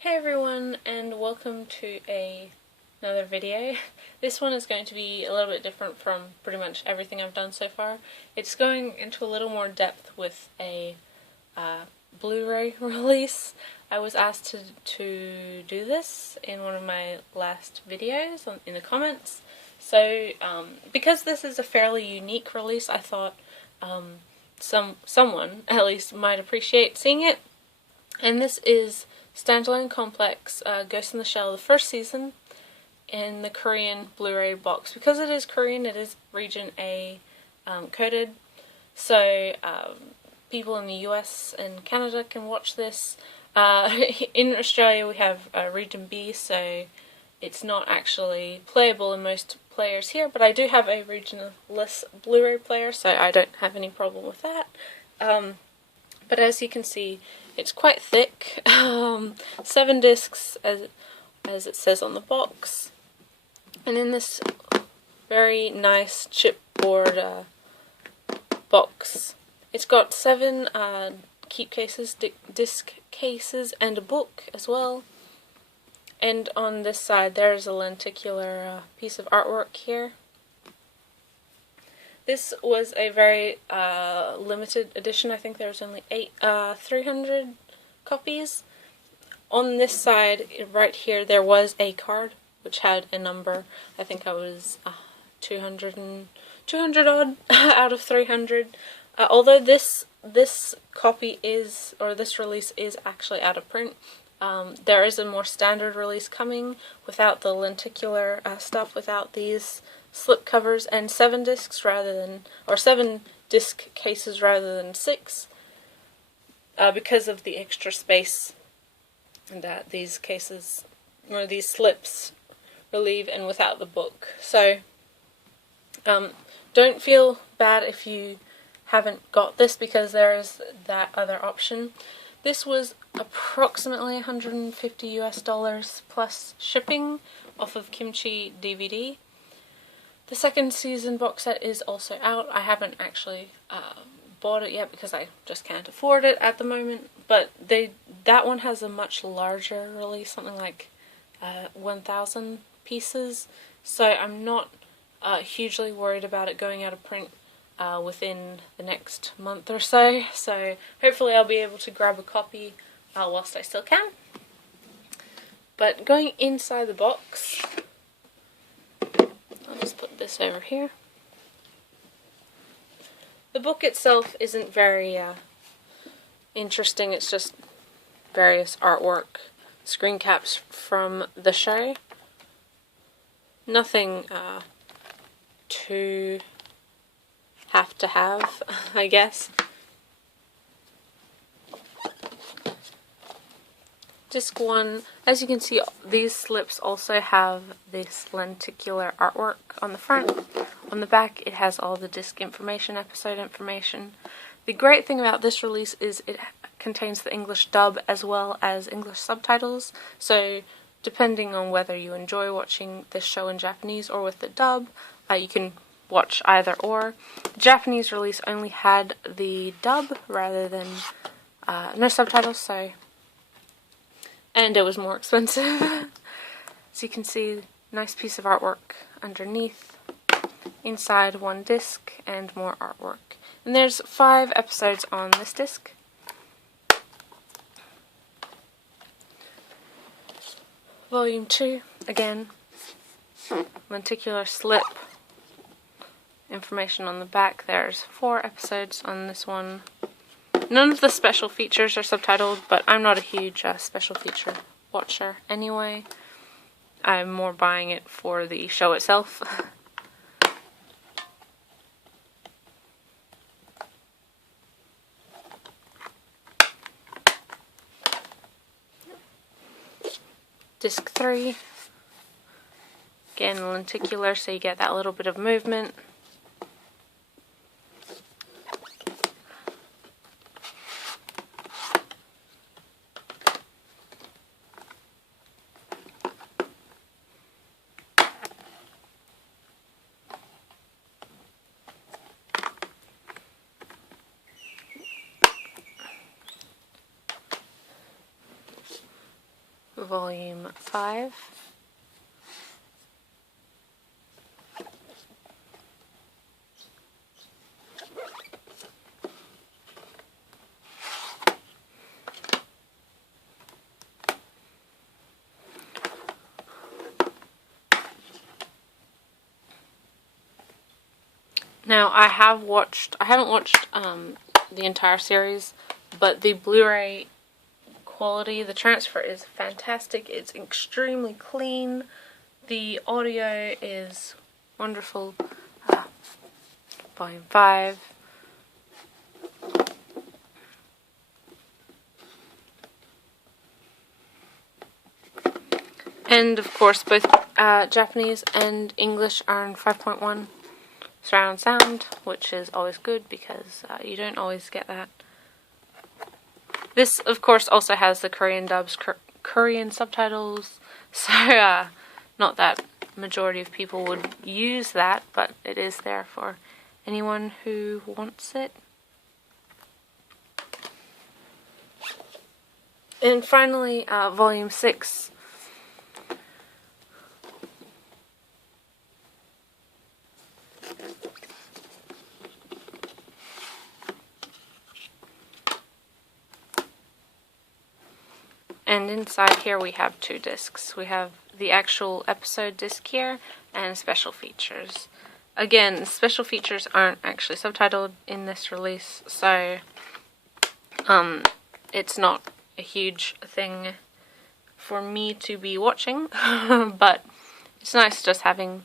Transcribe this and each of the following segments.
Hey everyone, and welcome to another video. This one is going to be a little bit different from pretty much everything I've done so far. It's going into a little more depth with a Blu-ray release. I was asked to do this in one of my last videos in the comments. So because this is a fairly unique release, I thought someone at least might appreciate seeing it. And this is Standalone Complex Ghost in the Shell, the first season, in the Korean Blu-ray box. Because it is Korean, it is region A coded, so people in the US and Canada can watch this. In Australia we have region B, so it's not actually playable in most players here, but I do have a regionless Blu-ray player, so I don't have any problem with that. But as you can see, it's quite thick, 7 discs as it says on the box, and in this very nice chipboard box. It's got 7 keep cases, disc cases, and a book as well. And on this side there's a lenticular piece of artwork here. This was a very limited edition. I think there was only 300 copies. On this side, right here, there was a card which had a number. I think I was 200 odd out of 300. Although this copy is, or this release is actually out of print. There is a more standard release coming without the lenticular stuff, without these slip covers, and 7 discs rather than, or 7 disc cases rather than 6, because of the extra space that these cases, or these slips, relieve, and without the book. So don't feel bad if you haven't got this, because there is that other option. This was approximately $150 US plus shipping off of Kimchi DVD. The second season box set is also out. I haven't actually bought it yet because I just can't afford it at the moment, but that one has a much larger release, something like 1,000 pieces, so I'm not hugely worried about it going out of print within the next month or so, so hopefully I'll be able to grab a copy whilst I still can. But going inside the box, I'll just put this over here. The book itself isn't very interesting. It's just various artwork, screen caps from the show. Nothing to have, I guess. Disc 1, as you can see, these slips also have this lenticular artwork on the front. On the back it has all the disc information, episode information. The great thing about this release is it contains the English dub as well as English subtitles, so depending on whether you enjoy watching this show in Japanese or with the dub, you can watch either or. The Japanese release only had the dub rather than no subtitles, so, and it was more expensive. So you can see, nice piece of artwork underneath. Inside, 1 disc and more artwork. And there's 5 episodes on this disc. Volume 2, again, lenticular slip. Information on the back. There's 4 episodes on this one. None of the special features are subtitled, but I'm not a huge special feature watcher anyway. I'm more buying it for the show itself. Disc 3. Again, lenticular, so you get that little bit of movement. Volume 5. Now I haven't watched the entire series, but the Blu-ray quality, the transfer is fantastic. It's extremely clean. The audio is wonderful. Volume 5. And of course both Japanese and English are in 5.1 surround sound, which is always good because you don't always get that. This of course also has the Korean dubs, Korean subtitles, so not that majority of people would use that, but it is there for anyone who wants it. And finally, Volume 6. And inside here we have 2 discs. We have the actual episode disc here and special features. Again, special features aren't actually subtitled in this release, so it's not a huge thing for me to be watching, but it's nice just having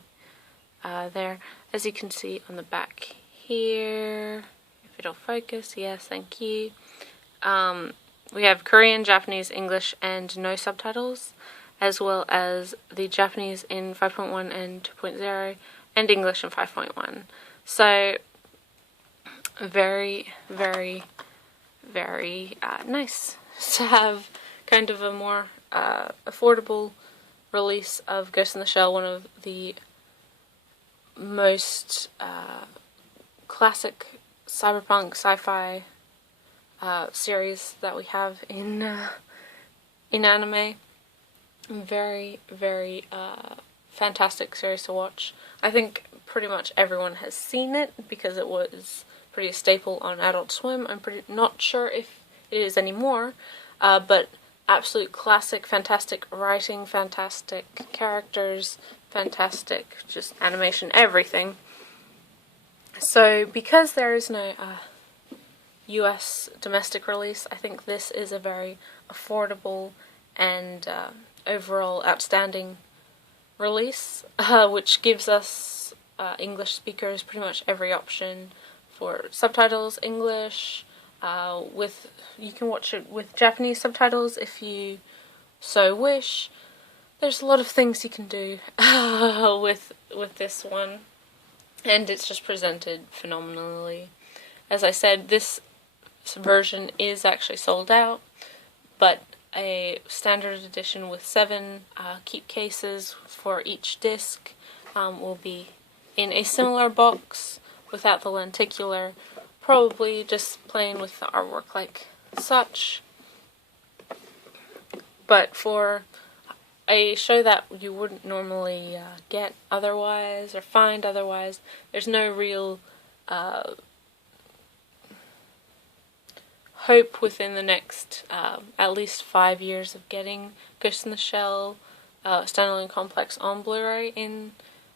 there. As you can see on the back here, if it'll focus, yes, thank you. We have Korean, Japanese, English, and no subtitles, as well as the Japanese in 5.1 and 2.0, and English in 5.1. So, very, very, very nice to have kind of a more affordable release of Ghost in the Shell, one of the most classic cyberpunk sci-fi series that we have in anime. Very, very fantastic series to watch. I think pretty much everyone has seen it because it was pretty a staple on Adult Swim. I'm not sure if it is anymore, but absolute classic, fantastic writing, fantastic characters, fantastic just animation, everything. So because there is no US domestic release, I think this is a very affordable and overall outstanding release, which gives us English speakers pretty much every option for subtitles, English, you can watch it with Japanese subtitles if you so wish. There's a lot of things you can do with this one, and it's just presented phenomenally. As I said, this version is actually sold out, but a standard edition with 7 keep cases for each disc will be in a similar box without the lenticular, probably just plain with the artwork like such. But for a show that you wouldn't normally get otherwise or find otherwise, there's no real hope within the next at least 5 years of getting Ghost in the Shell standalone complex on Blu-ray in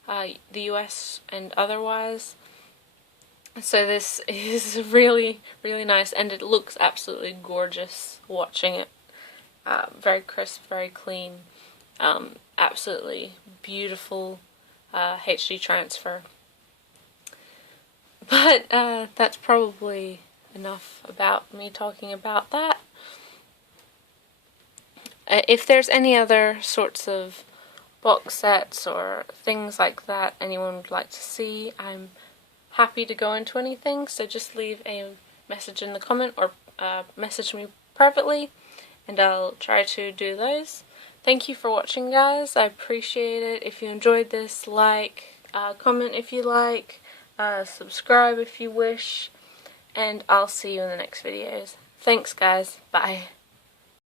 the US and otherwise. So this is really, really nice, and it looks absolutely gorgeous watching it. Very crisp, very clean, absolutely beautiful HD transfer. But that's probably enough about me talking about that. If there's any other sorts of box sets or things like that anyone would like to see, I'm happy to go into anything, so just leave a message in the comment or message me privately and I'll try to do those. Thank you for watching, guys. I appreciate it. If you enjoyed this, like, comment if you like, subscribe if you wish, and I'll see you in the next videos. Thanks, guys. Bye.